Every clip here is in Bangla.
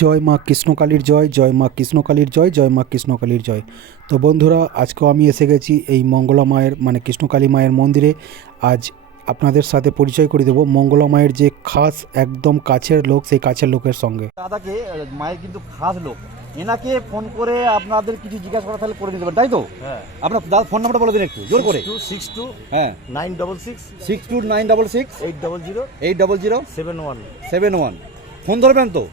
জয় মা কৃষ্ণকালীর জয় জয় মা কৃষ্ণকালীর জয় জয় মা কৃষ্ণকালীর জয়। তো বন্ধুরা আজকেও আমি এসে গেছি এই মঙ্গলা মায়ের মানে কৃষ্ণকালী মায়ের মন্দিরে। আজ আপনাদের সাথে পরিচয় করে দেবো মঙ্গলা মায়ের যে খাস একদম কাছের লোক সেই কাছের লোকের সঙ্গে। দাদাকে মায়ের কিন্তু খাস লোক। এনাকে ফোন করে আপনাদের কিছু জিজ্ঞাসা করা তাহলে করে নিতে পারেন তাই তো? হ্যাঁ। আপনার দাদা ফোন নাম্বারটা বলে দিন একটু জোর করে। টু সিক্স টু হ্যাঁ nine double six six two nine double six eight double zero eight double zero seven one seven one phone ধরবেন তো?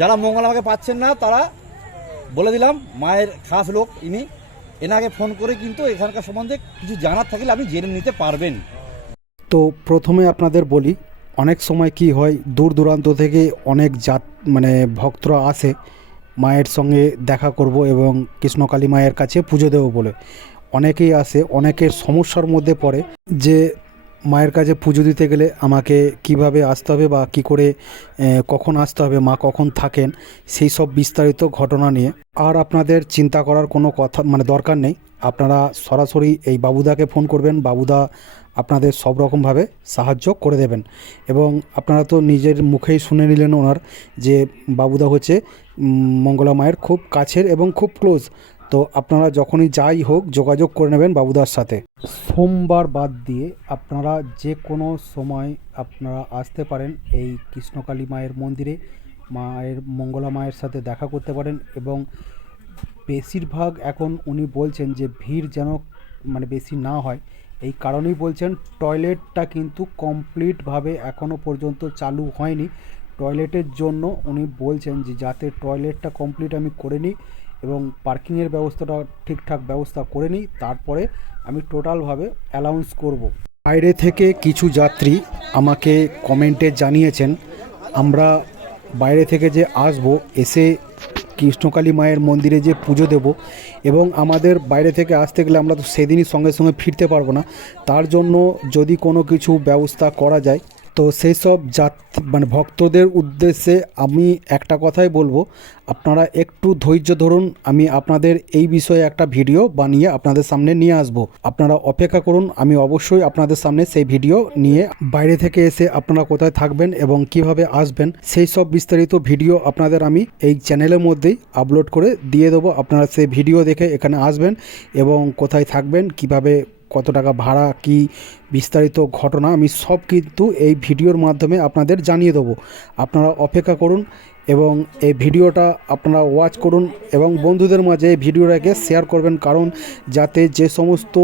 যারা মঙ্গল আমাকে পাচ্ছেন না, তারা বলে দিলাম, মায়ের খাস লোক ইনি। এনাকে ফোন করে কিন্তু এখানকার সম্বন্ধে কিছু জানার থাকলে আপনি জেনে নিতে পারবেন। তো প্রথমে আপনাদের বলি, অনেক সময় কি হয়, দূর দূরান্ত থেকে অনেক জাত মানে ভক্তরা আসে, মায়ের সঙ্গে দেখা করব এবং কৃষ্ণকালী মায়ের কাছে পুজো দেবো বলে। অনেকেই আসে, অনেকের সমস্যার মধ্যে পড়ে যে মায়ের কাছে পুজো দিতে গেলে আমাকে কীভাবে আসতে হবে বা কি করে কখন আসতে হবে, মা কখন থাকেন, সেই সব বিস্তারিত ঘটনা নিয়ে। আর আপনাদের চিন্তা করার কোনো কথা মানে দরকার নেই। আপনারা সরাসরি এই বাবুদাকে ফোন করবেন। বাবুদা আপনাদের সব রকমভাবে সাহায্য করে দেবেন। এবং আপনারা তো নিজের মুখেই শুনে নিলেন ওনার যে বাবুদা হচ্ছে মঙ্গলা মায়ের খুব কাছের এবং খুব ক্লোজ তো আপনারা যখনই যাই হোক, যোগাযোগ করে নেবেন বাবুদার সাথে। সোমবার বাদ দিয়ে আপনারা যে কোনো সময় আপনারা আসতে পারেন এই কৃষ্ণকালী মায়ের মন্দিরে। মায়ের, মঙ্গলা মায়ের সাথে দেখা করতে পারেন এবং বেশিরভাগ এখন উনি বলছেন যে ভিড় যেন মানে বেশি না হয়। এই কারণেই বলছেন, টয়লেটটা কিন্তু কমপ্লিটভাবে এখনও পর্যন্ত চালু হয়নি। টয়লেটের জন্য উনি বলছেন যে, যাতে টয়লেটটা কমপ্লিট আমি করে নিই এবং পার্কিংয়ের ব্যবস্থাটা ঠিকঠাক ব্যবস্থা করে নিই তারপরে আমি টোটালভাবে অ্যালাউন্স করব। বাইরে থেকে কিছু যাত্রী আমাকে কমেন্টে জানিয়েছেন, আমরা বাইরে থেকে যে আসব, এসে কৃষ্ণকালী মায়ের মন্দিরে যে পুজো দেব এবং আমাদের বাইরে থেকে আসতে গেলে আমরা তো সেদিনই সঙ্গে সঙ্গে ফিরতে পারব না তার জন্য যদি কোনো কিছু ব্যবস্থা করা যায় তো সেই সব যাত্রী মানে ভক্তদের উদ্দেশ্যে আমি একটা কথাই বলব। আপনারা একটু ধৈর্য ধরুন, আমি আপনাদের এই বিষয়ে একটা ভিডিও বানিয়ে আপনাদের সামনে নিয়ে আসব। আপনারা অপেক্ষা করুন, আমি অবশ্যই আপনাদের সামনে সেই ভিডিও নিয়ে বাইরে থেকে এসে আপনারা কোথায় থাকবেন এবং কীভাবে আসবেন, সেই সব বিস্তারিত ভিডিও আপনাদের আমি এই চ্যানেলের মধ্যেই আপলোড করে দিয়ে দেবো। আপনারা সেই ভিডিও দেখে এখানে আসবেন এবং কোথায় থাকবেন, কীভাবে কত টাকা ভাড়া কি বিস্তারিত ঘটনা আমি সব কিন্তু এই ভিডিওর মাধ্যমে আপনাদের জানিয়ে দেবো। আপনারা অপেক্ষা করুন এবং এই ভিডিওটা আপনারা ওয়াচ করুন এবং বন্ধুদের মাঝে এই ভিডিওটাকে শেয়ার করবেন। কারণ যাতে যে সমস্ত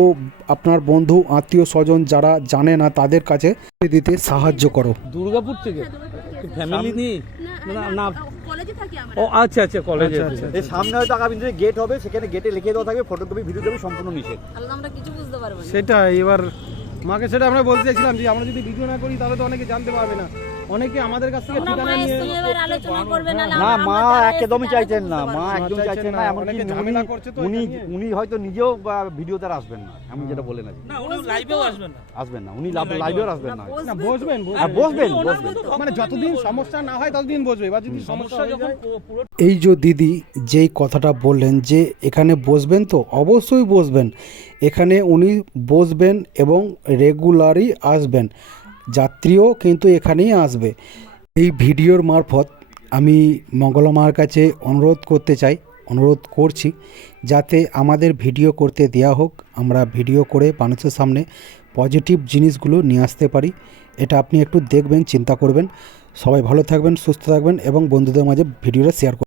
আপনার বন্ধু আত্মীয় স্বজন যারা জানে না তাদের কাছে দিতে সাহায্য করো। দুর্গাপুর থেকে? ফ্যামিলি নিয়ে? না না কলেজে থাকি আমরা। ও আচ্ছা আচ্ছা কলেজে এই সামনে হয়তো আগামী দিনে গেট হবে সেখানে গেটে লিখে দেওয়া থাকবে ফটোকপি ভিডিও দেবে সম্পূর্ণ নিষেধ। আলাদা আমরা কিছু বুঝতে পারব না। এবার মাকে সেটা আমরা বলতে চাইছিলাম যে আমরা যদি ভিডিও না করি তাহলে তো অনেকে জানতে পারবে না। অনেকে আমাদের কাছ থেকে ঠিকানা নিয়ে আলোচনা করবে না না মা একদমই চাইছেন না মা একদম চাইছেন না, না এমনকি অনেকে উনি ঝামেলা করছে তো উনি উনি হয়তো নিজেও বা ভিডিওতে আসবেন না আমি যেটা বলে না না উনি লাইভেও আসবেন না। আসবেন না উনি লাইভেও আসবেন না। না বসবেন বসবেন। বসবেন মানে যতদিন সমস্যা না হয় ততদিন বসবে। এবার যদি সমস্যা যখন এই যে দিদি যেই কথাটা বললেন যে এখানে বসবেন তো অবশ্যই বসবেন। এখানে উনি বসবেন এবং রেগুলারই আসবেন। যাত্রীও কিন্তু এখানেই আসবে। এই ভিডিওর মারফত আমি মঙ্গলা মার কাছে অনুরোধ করতে চাই, অনুরোধ করছি যাতে আমাদের ভিডিও করতে দেয়া হোক, আমরা ভিডিও করে মানুষের সামনে পজিটিভ জিনিসগুলো নিয়ে আসতে পারি। এটা আপনি একটু দেখবেন, চিন্তা করবেন। সবাই ভালো থাকবেন, সুস্থ থাকবেন এবং বন্ধুদের মাঝে ভিডিওটা শেয়ার করবেন।